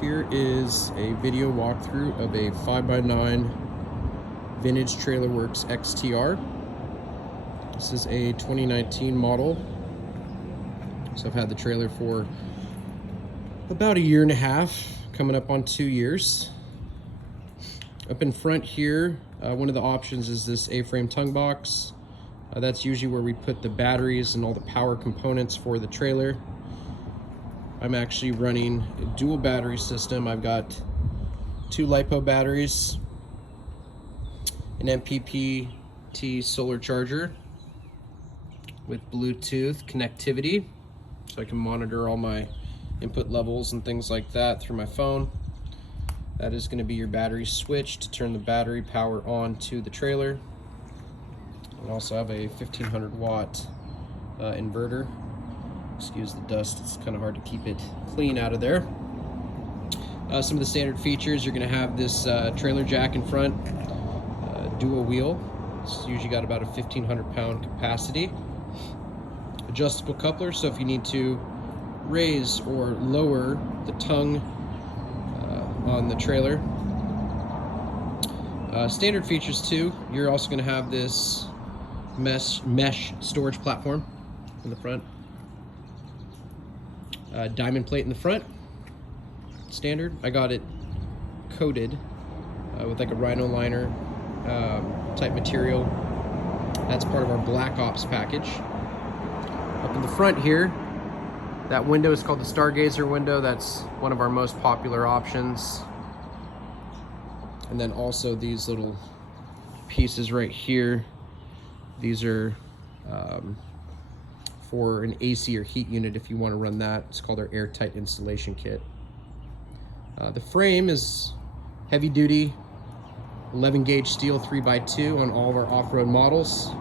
Here is a video walkthrough of a 5x9 Vintage Trailer Works XTR. This is a 2019 model. So I've had the trailer for about a year and a half, coming up on 2 years. Up in front here, one of the options is this A-frame tongue box. That's usually where we put the batteries and all the power components for the trailer. I'm actually running a dual battery system. I've got 2 LiPo batteries, an MPPT solar charger with Bluetooth connectivity, so I can monitor all my input levels and things like that through my phone. That is going to be your battery switch to turn the battery power on to the trailer. I also have a 1500 watt inverter. Excuse the dust, it's kind of hard to keep it clean out of there. Some of the standard features, you're going to have this trailer jack in front, dual wheel. It's usually got about a 1,500 pound capacity. Adjustable coupler, so if you need to raise or lower the tongue on the trailer. Standard features too, you're also going to have this mesh storage platform in the front. Diamond plate in the front, standard. I got it coated with like a rhino liner type material. That's part of our Black Ops package. Up in the front here, that window is called the Stargazer window. That's one of our most popular options. And then also these little pieces right here, these are for an AC or heat unit if you want to run that. It's called our Airtight Installation Kit. The frame is heavy duty 11 gauge steel 3x2 on all of our off-road models.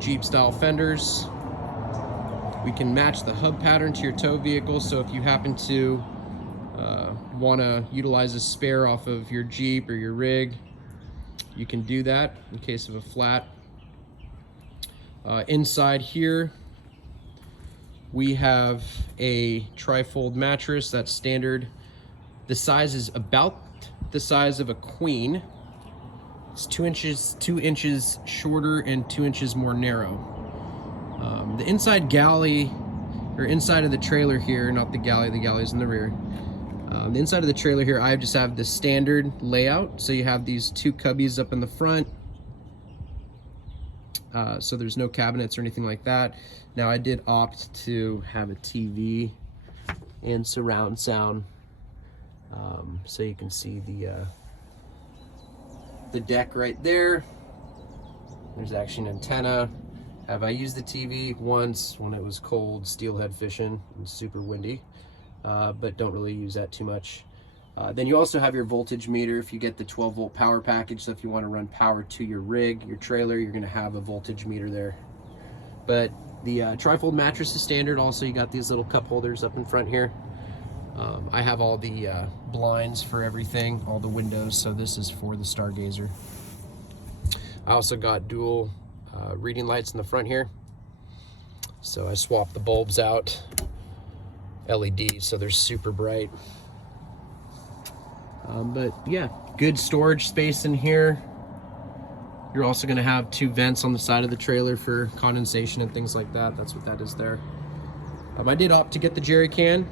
Jeep style fenders. We can match the hub pattern to your tow vehicle, so if you happen to want to utilize a spare off of your Jeep or your rig, you can do that in case of a flat. Inside here, we have a trifold mattress that's standard. The size is about the size of a queen. It's 2 inches shorter and 2 inches more narrow. The inside galley, or inside of the trailer here, not the galley's in the rear. The inside of the trailer here, I just have the standard layout. So you have these 2 cubbies up in the front. So there's no cabinets or anything like that. Now I did opt to have a TV and surround sound, so you can see the deck right there. There's actually an antenna. I used the TV once when it was cold, steelhead fishing and super windy, but don't really use that too much. Then you also have your voltage meter if you get the 12 volt power package. So if you want to run power to your rig, your trailer, you're going to have a voltage meter there. But the trifold mattress is standard. Also, you got these little cup holders up in front here. I have all the blinds for everything, all the windows. So this is for the Stargazer. I also got dual reading lights in the front here. So I swapped the bulbs out, LEDs, so they're super bright. But yeah, good storage space in here. You're also going to have 2 vents on the side of the trailer for condensation and things like that. That's what that is there. I did opt to get the jerry can.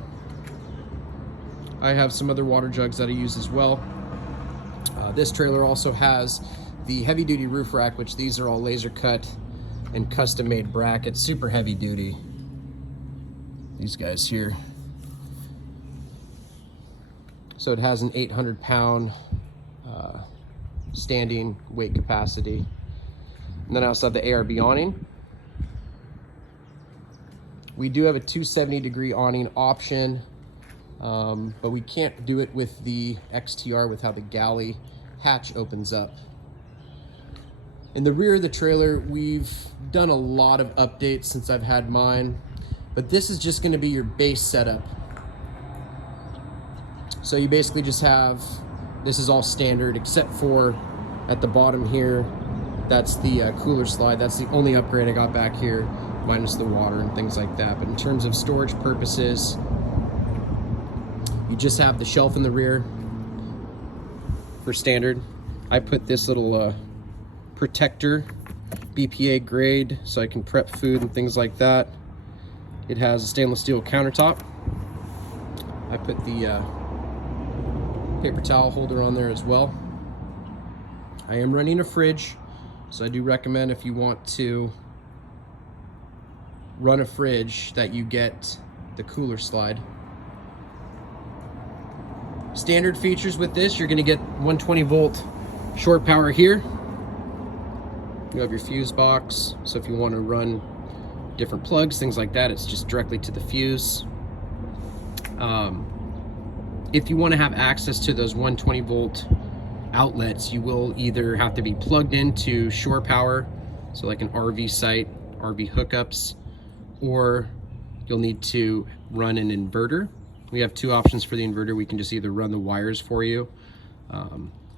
I have some other water jugs that I use as well. This trailer also has the heavy duty roof rack, which these are all laser cut and custom made brackets, super heavy duty. These guys here. So it has an 800 pound standing weight capacity. And then I also have the ARB awning. We do have a 270 degree awning option, but we can't do it with the XTR with how the galley hatch opens up. In the rear of the trailer, we've done a lot of updates since I've had mine, but this is just going to be your base setup. So you basically just have, this is all standard except for at the bottom here, that's the cooler slide. That's the only upgrade I got back here, minus the water and things like that. But in terms of storage purposes, You just have the shelf in the rear for standard. I put this little protector, BPA grade, so I can prep food and things like that. It has a stainless steel countertop. I put the paper towel holder on there as well. I am running a fridge, so I do recommend, if you want to run a fridge, that you get the cooler slide. Standard features with this, you're going to get 120 volt short power here. You have your fuse box, so if you want to run different plugs, things like that, it's just directly to the fuse. If you want to have access to those 120 volt outlets, you will either have to be plugged into shore power, so like an RV site, RV hookups, or you'll need to run an inverter. We have two options for the inverter. We can just either run the wires for you,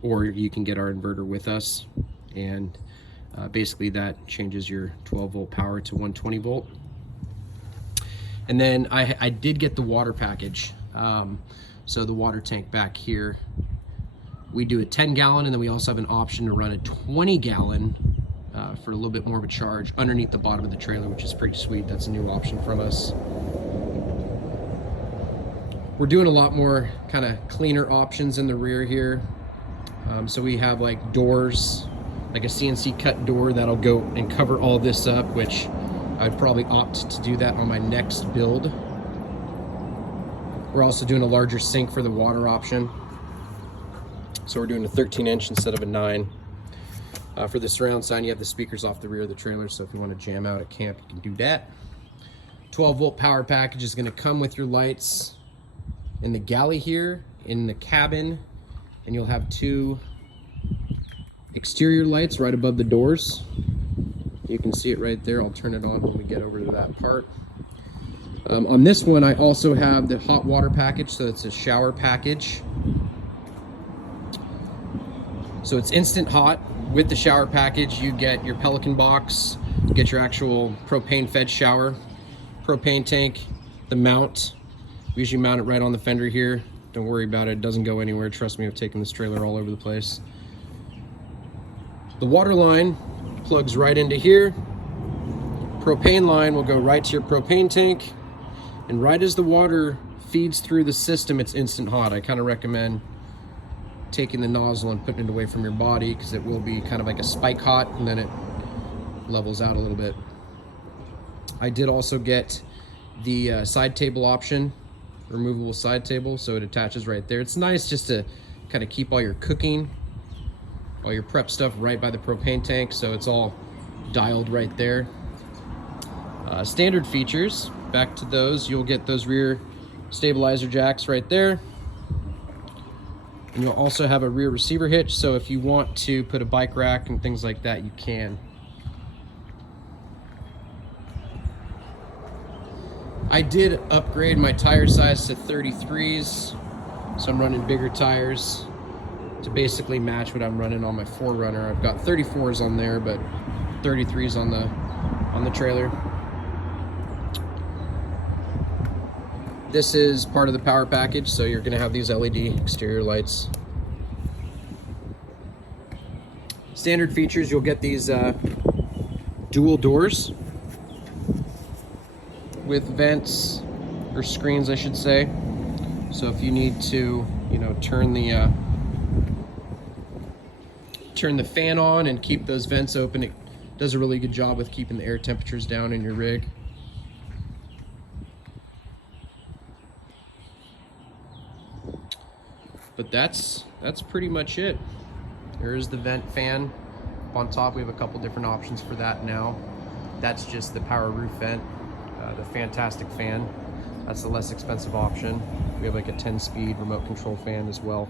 or you can get our inverter with us, and basically that changes your 12 volt power to 120 volt. And then I did get the water package. So the water tank back here, we do a 10 gallon, and then we also have an option to run a 20 gallon for a little bit more of a charge underneath the bottom of the trailer, which is pretty sweet. That's a new option from us. We're doing a lot more kind of cleaner options in the rear here. So we have like doors, like a CNC cut door that'll go and cover all this up, which I'd probably opt to do that on my next build. We're also doing a larger sink for the water option. So we're doing a 13-inch instead of a 9. For the surround sound, you have the speakers off the rear of the trailer, so if you want to jam out at camp, you can do that. 12 volt power package is going to come with your lights in the galley here, in the cabin, and you'll have two exterior lights right above the doors. You can see it right there. I'll turn it on when we get over to that part. On this one, I also have the hot water package, so it's a shower package. So it's instant hot. With the shower package, you get your Pelican box, you get your actual propane fed shower, propane tank, the mount. We usually mount it right on the fender here. Don't worry about it, it doesn't go anywhere. Trust me, I've taken this trailer all over the place. The water line plugs right into here. Propane line will go right to your propane tank. And right as the water feeds through the system, it's instant hot. I kind of recommend taking the nozzle and putting it away from your body, because it will be kind of like a spike hot, and then it levels out a little bit. I did also get the side table option, removable side table, so it attaches right there. It's nice just to kind of keep all your cooking, all your prep stuff right by the propane tank, so it's all dialed right there. Standard features, back to those, you'll get those rear stabilizer jacks right there. And you'll also have a rear receiver hitch, so if you want to put a bike rack and things like that, you can. I did upgrade my tire size to 33s, so I'm running bigger tires to basically match what I'm running on my 4Runner. I've got 34s on there, but 33s on the trailer. This is part of the power package, so you're gonna have these LED exterior lights. Standard features, you'll get these dual doors with vents, or screens I should say. So if you need to, you know, turn the fan on and keep those vents open, it does a really good job with keeping the air temperatures down in your rig. But that's pretty much it. There is the vent fan. On top, we have a couple different options for that now. That's just the power roof vent, the Fantastic fan. That's the less expensive option. We have like a 10-speed remote control fan as well.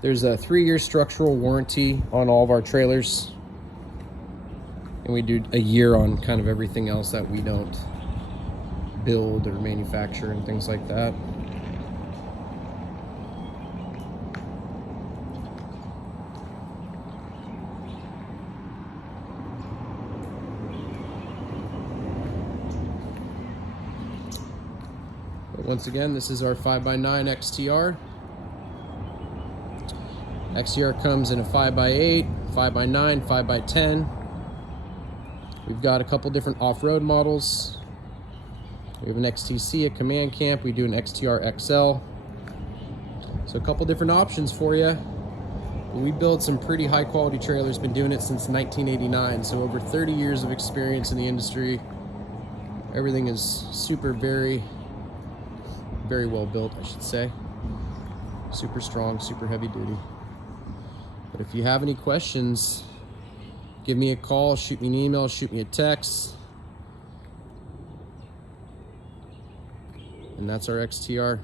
There's a 3-year structural warranty on all of our trailers. And we do a year on kind of everything else that we don't build or manufacture and things like that. Once again, this is our 5x9 XTR. XTR comes in a 5x8, 5x9, 5x10. We've got a couple different off-road models. We have an XTC, a Command Camp. We do an XTR XL. So a couple different options for you. We build some pretty high quality trailers, been doing it since 1989. So over 30 years of experience in the industry. Everything is super, very well built, I should say. Super strong, super heavy duty. But if you have any questions, give me a call, shoot me an email, shoot me a text. And that's our XTR.